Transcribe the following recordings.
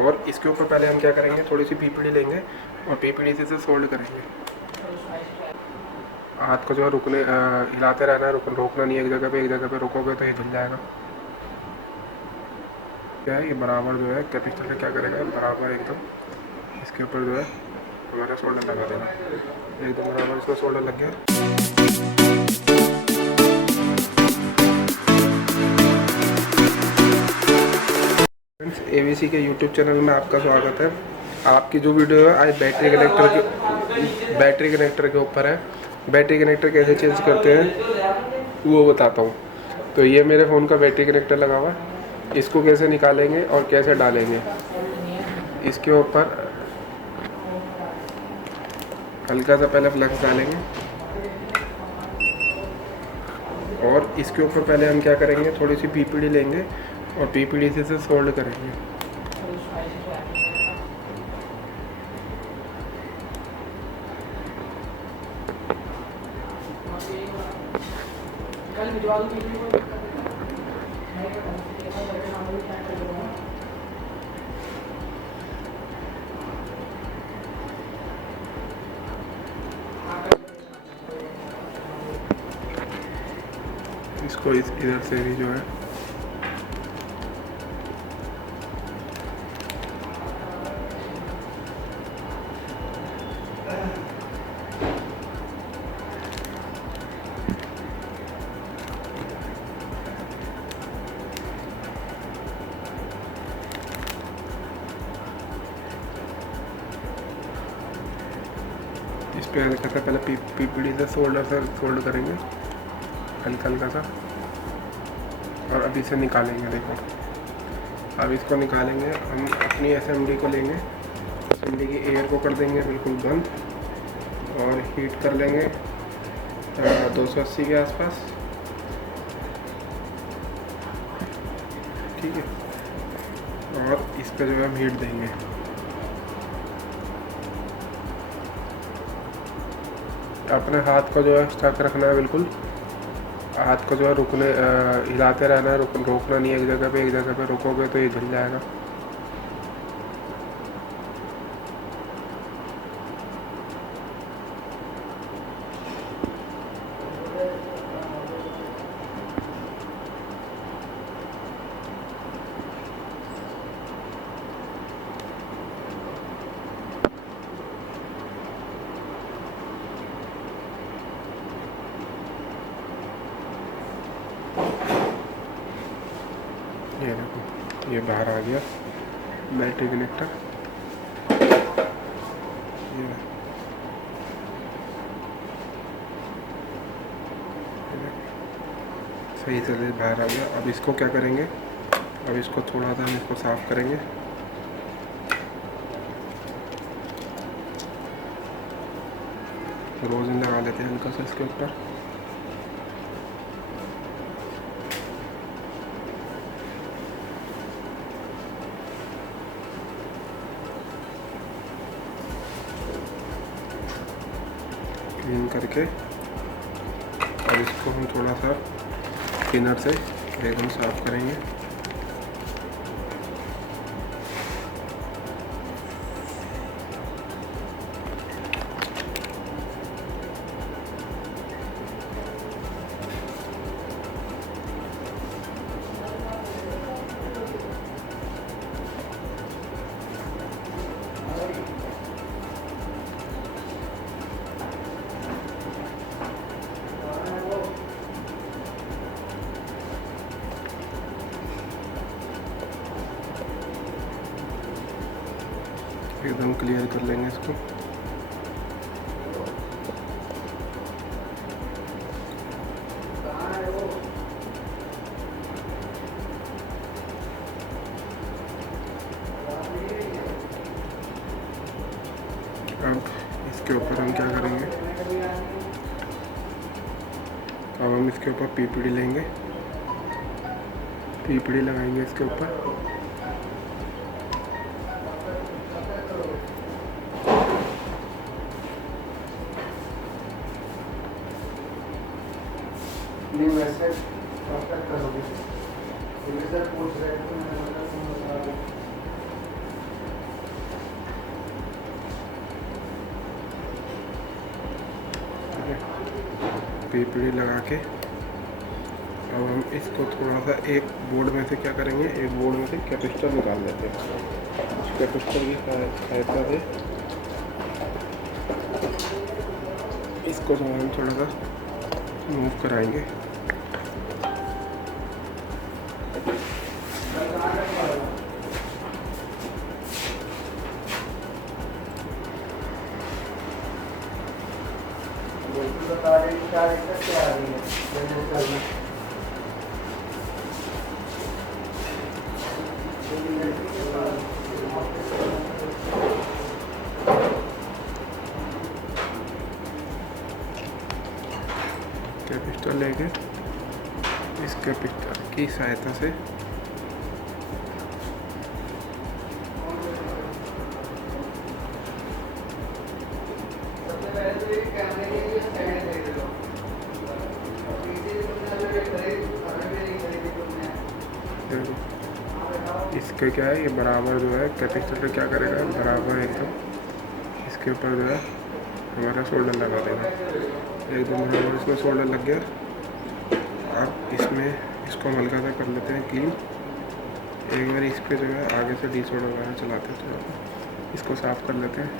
और इसके ऊपर पहले हम क्या करेंगे, थोड़ी सी पीपड़ी लेंगे और पीपड़ी से सोल्ड करेंगे। हाथ को जो है रुकने हिलाते रहना है, रोकना नहीं है एक जगह पे रोकोगे तो ये जल जाएगा। क्या है ये बराबर जो है कैपेसिटर से क्या करेगा, बराबर एकदम इसके ऊपर जो है हमारा सोल्डर लगा देगा। एकदम बराबर इसमें सोल्डर लग गया। फ्रेंड्स, एवीसी के यूट्यूब चैनल में आपका स्वागत है। आपकी जो वीडियो है आज बैटरी कनेक्टर के ऊपर है। बैटरी कनेक्टर कैसे चेंज करते हैं वो बताता हूँ। तो ये मेरे फ़ोन का बैटरी कनेक्टर लगा हुआ है, इसको कैसे निकालेंगे और कैसे डालेंगे। इसके ऊपर हल्का सा पहले फ्लक्स डालेंगे और इसके ऊपर पहले हम क्या करेंगे, थोड़ी सी पीपीड़ी लेंगे और पीपीड़ी से सोल्ड करेंगे। इसको इधर से भी जो है इस पे हल्का सा पहले पीपीडी से सोल्ड करेंगे हल्का सा, और अभी से निकालेंगे। देखो अब इसको निकालेंगे, हम अपनी एसएमडी को लेंगे, एसएमडी की एयर को कर देंगे बिल्कुल बंद और हीट कर लेंगे 280 के आसपास। ठीक है, और इस पर जो है हम हीट देंगे। अपने हाथ को जो है स्टक रखना है बिल्कुल, हाथ को जो है हिलाते रहना है, रोकना नहीं है एक जगह पे रोकोगे तो ये जल जाएगा। ये देखो ये बाहर आ गया बैटरी कनेक्टर। ये सही से बाहर आ गया। अब इसको क्या करेंगे, अब इसको थोड़ा सा हम इसको साफ करेंगे। रोज़न लगा लेते हैं हल्का सा इसके ऊपर। क्लीन करके अब इसको हम थोड़ा सा स्पिनर से एकदम साफ करेंगे। एकदम क्लियर कर लेंगे इसको। अब इसके ऊपर हम क्या करेंगे, अब हम इसके ऊपर पीपीडी लेंगे, पीपीडी लगाएंगे इसके ऊपर। नहीं वैसे परफेक्ट करोगे, पूछ रहे थे। पीपीडी लगा के अब हम इसको थोड़ा सा एक बोर्ड में से क्या करेंगे, एक बोर्ड में से कैपेसिटर निकाल लेते हैं। कैपेसिटर की सहायता से इसको जो हम थोड़ा सा मूव कराएंगे। कैपेसिटर लेके इस कैपेसिटर की सहायता से इसके क्या है, ये बराबर जो है कैपेसिटर क्या करेगा, बराबर एकदम इसके ऊपर जो है हमारा शोल्डर लगा देगा। एकदम बराबर इसमें शोल्डर लग गया। अब इसमें इसको हम हल्का सा कर लेते हैं क्लीन। एक बार इस पर जो है आगे से डी सोल्डर वगैरह चलाते हैं, थोड़ा सा इसको साफ़ कर लेते हैं।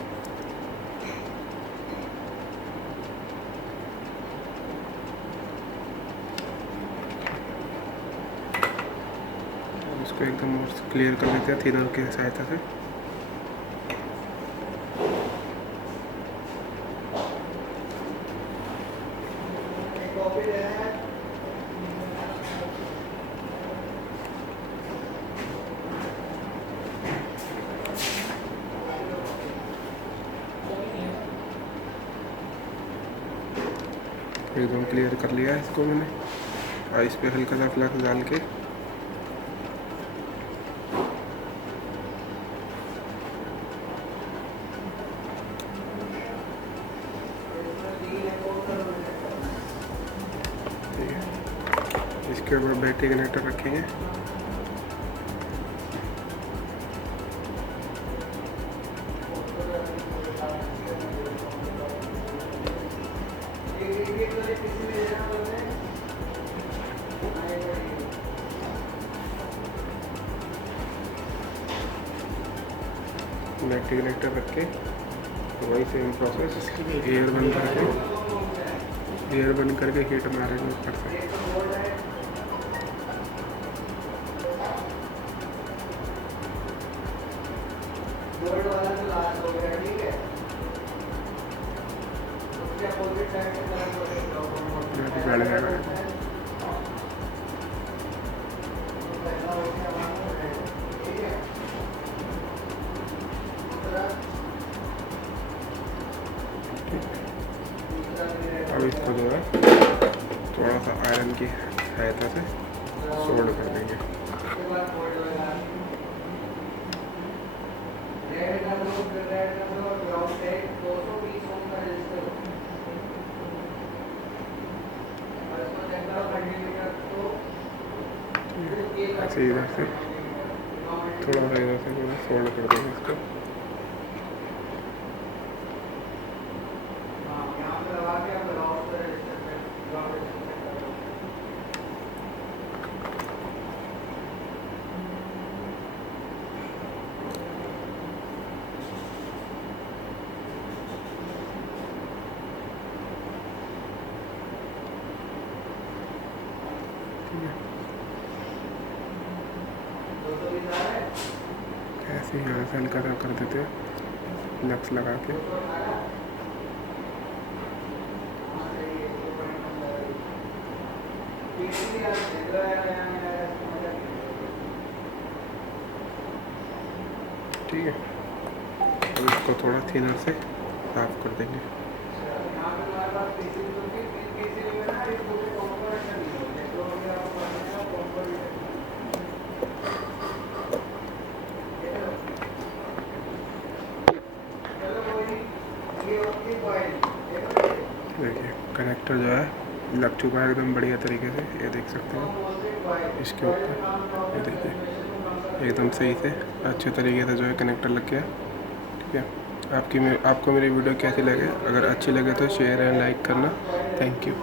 इसको एकदम क्लियर कर लेते हैं थिनर की सहायता से। एकदम क्लियर कर लिया है इसको मैंने। और इस पर हल्का सा फ्लक्स डाल के इसके ऊपर बैटरी कनेक्टर रखेंगे। बैटरी कनेक्टर रख के वही सेम प्रोसेस, एयर बंद करके हीट मारेंगे ऊपर से। जल जाएगा। अब इसको जो है थोड़ा सा आयरन की सहायता से सोल्ड कर देंगे। ऐसे इधर से थोड़ा सा इधर से सोल्ड कर देंगे इसको। ऐसे ही हल्का सा कर देते हैं लक्स लगा के। ठीक है, अब इसको थोड़ा थिनर से साफ कर देंगे। देखिए कनेक्टर जो है लग चुका है एकदम बढ़िया तरीके से, ये देख सकते हैं इसके ऊपर। ये देखिए एकदम सही से अच्छे तरीके से जो है कनेक्टर लग गया। ठीक है, आपको मेरी वीडियो कैसी लगे? अगर अच्छी लगे तो शेयर एंड लाइक करना। Thank you.